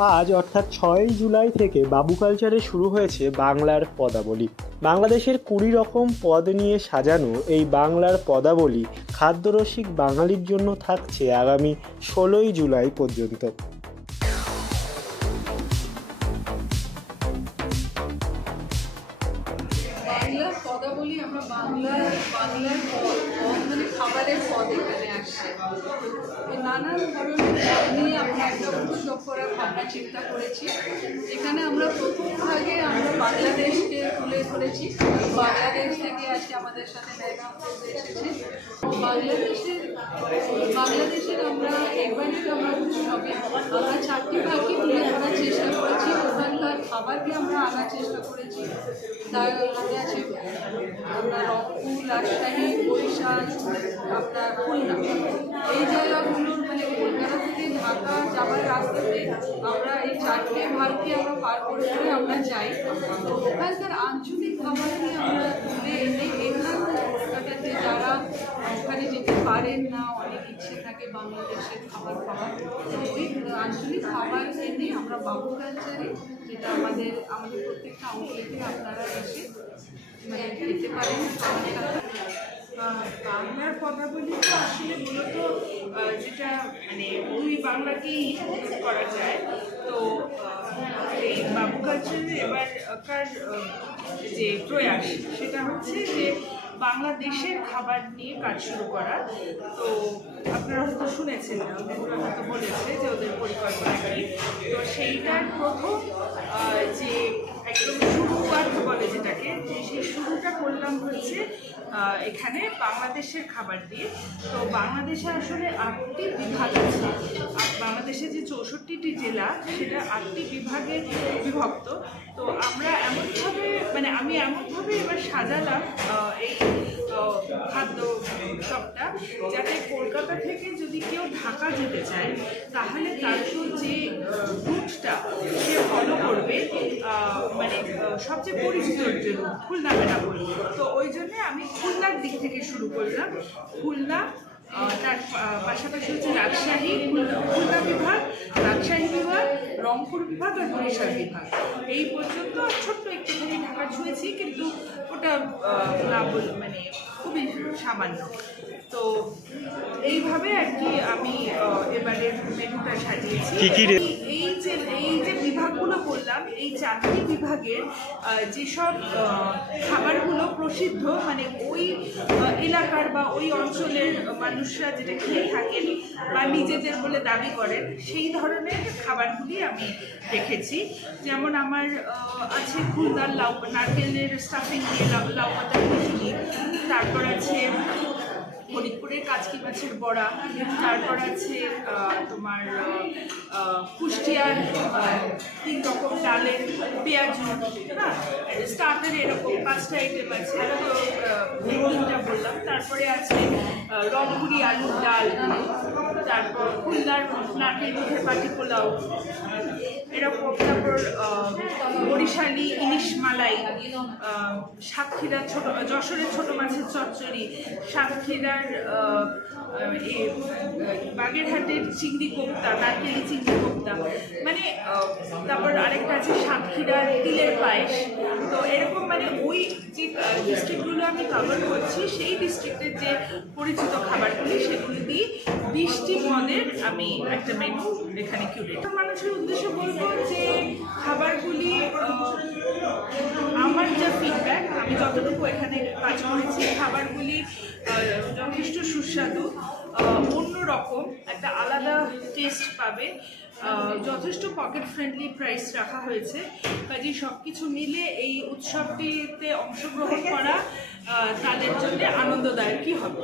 আজ অর্থাৎ ছয়ই জুলাই থেকে বাবু কালচারে শুরু হয়েছে বাংলার পদাবলী। বাংলাদেশের কুড়ি রকম পদ নিয়ে সাজানো এই বাংলার পদাবলী খাদ্যরসিক বাঙালির জন্য থাকছে আগামী ষোলোই জুলাই পর্যন্ত। বাংলার পদ মানে খাবারের পদ এখানে আসছে। নানান ধরনের নিয়ে আমরা একটা উৎসব করার ভাবনা চিন্তা করেছি। এখানে আমরা প্রথম ভাগে আমরা বাংলাদেশকে তুলে ধরেছি। বাংলাদেশ থেকে আজকে আমাদের সাথে ম্যাডাম এসেছে। বাংলাদেশের বাংলাদেশের আমরা এবারের আমরা উৎসবে আমরা চারটি ভাগই তুলে ধরার চেষ্টা করেছি ওখানকার খাবারকে আমরা আনার চেষ্টা করেছি। তার মধ্যে আছে আপনার রংপুর, রাজশাহী, বরিশাল, আপনার খুলনা। এই জায়গাগুলোর মানে কলকাতা থেকে ঢাকা যাওয়ার রাস্তাতে আমরা এই চারটে ভাগকে আমরা পার করে করে আমরা যাই। তো ওখানকার আঞ্চলিক নিয়ে আমরা তুলে এনে এখান কলকাতাতে যারা ওখানে যেতে পারেন না ইচ্ছে থাকে বাংলাদেশের খাবার খাওয়ার। তো ওই আঞ্চলিক খাবার এনে আমরা বাবু কালচারে, যেটা আমাদের আমাদের প্রত্যেকটা আউটলেটে আপনারা এসে মানে খেতে পারেন। বাংলার পদাবলী তো আসলে মূলত যেটা মানে ওই বাংলাকেই করা যায়। তো এই বাবু কালচারের এবারকার যে প্রয়াস, সেটা হচ্ছে যে বাংলাদেশের খাবার নিয়ে কাজ শুরু করা। তো আপনারা হয়তো শুনেছেন ওরা হয়তো বলেছে যে ওদের পরিকল্পনা কি। তো সেইটার প্রথম যে একদম শুরু শুরুয়াত বলে যেটাকে, যে সেই শুরুটা করলাম হচ্ছে এখানে বাংলাদেশের খাবার দিয়ে। তো বাংলাদেশে আসলে আটটি বিভাগ আছে। বাংলাদেশে যে চৌষট্টিটি জেলা, সেটা আটটি বিভাগে বিভক্ত। তো মানে আমি এমনভাবে এবার সাজালাম এই খাদ্য সবটা যাতে কলকাতা থেকে যদি কেউ ঢাকা যেতে চায়, তাহলে তার যে রুটটা সে ফলো করবে মানে সবচেয়ে পরিচিত যে রুট, খুলনা বেনাপোল। তো ওই জন্যে আমি খুলনার দিক থেকে শুরু করলাম। খুলনা তার পাশাপাশি হচ্ছে রাজশাহী খুলনা বিভাগ, রাজশাহী রংপুর বিভাগ আর বরিশাল বিভাগ। এই পর্যন্ত ছোট্ট একটুখানি ঢাকা ছুঁয়েছি, কিন্তু ওটা না মানে খুবই সামান্য। তো এইভাবে আর কি আমি এবারের মেনুটা সাজিয়েছি। যে, এই যে বিভাগগুলো বললাম, এই চারটি বিভাগের যেসব খাবারগুলো প্রসিদ্ধ মানে ওই এলাকার বা ওই অঞ্চলের মানুষরা যেটা খেয়ে থাকেন বা নিজেদের বলে দাবি করেন, সেই ধরনের খাবারগুলি আমি রেখেছি যেমন আমার আছে খুলনার লাউ, নারকেলের স্টাফিং দিয়ে লাউ খিচুড়ি তারপর আছে ফরিদপুরের কাচকি মাছের বড়া, তারপর আছে তোমার কুষ্টিয়ার তিন রকম ডালের পেঁয়াজ হ্যাঁ স্টার্টার এরকম, পাঁচটা আইটেম আছে। তো তিনটা বললাম। তারপরে আছে রংপুরি আলুর ডাল, তারপর খুলনার নারকেল দুধের পাটি পোলাও, এরকম। তারপর আহ, বরিশালি ইলিশ মালাই সাতক্ষীরা ছোট যশোরের ছোট মাছের চচ্চড়ি সাতক্ষীরার বাগেরহাটের চিংড়ি কোপ্তা নারকেলি চিংড়ি কোপ্তা। মানে তারপর আরেকটা আছে সাতক্ষীরার তিলের পায়েস। মানে ওই যে ডিস্ট্রিক্টগুলো আমি কভার করছি, সেই ডিস্ট্রিক্টের যে পরিচিত খাবারগুলি, সেগুলি দিয়ে বিশটি পদের আমি একটা মেনু এখানে কিউরেট মানুষের উদ্দেশ্য বলব যে, খাবারগুলি আমার যা ফিডব্যাক আমি যতটুকু এখানে কাজ করেছি, খাবারগুলি যথেষ্ট সুস্বাদু। অন্য রকম একটা আলাদা টেস্ট পাবে। যথেষ্ট পকেট ফ্রেন্ডলি প্রাইস রাখা হয়েছে। কাজে সব কিছু মিলে এই উৎসবটিতে অংশগ্রহণ করা তাদের জন্য আনন্দদায়কই হবে।